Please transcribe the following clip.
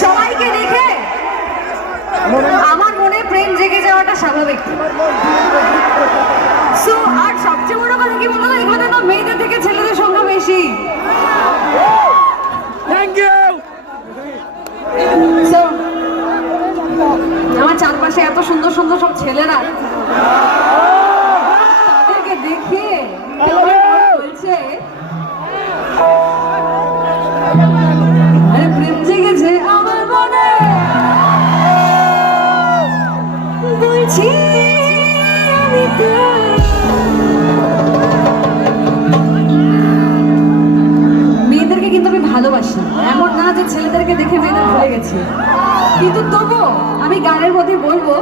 সবাইকে দেখে আমার মনে প্রেম জেগে যাওয়াটা স্বাভাবিক। সো আর সবচেয়ে বড় কথা কি বলতো, এখানে না মেয়েদের থেকে ছেলেদের সংখ্যা বেশি। Thank you. সো আমার চারপাশে এত সুন্দর সুন্দর সব ছেলেরা, তাদেরকে দেখে বলছে আরে প্রেম জেগেছে আমার মনে, বলছি আমি তো। মেয়েদেরকে কিন্তু আমি ভালোবাসি, এমন না যে ছেলেদেরকে দেখে মেয়েদের ভুলে গেছি, কিন্তু তবু আমি গানের মধ্যে বলবো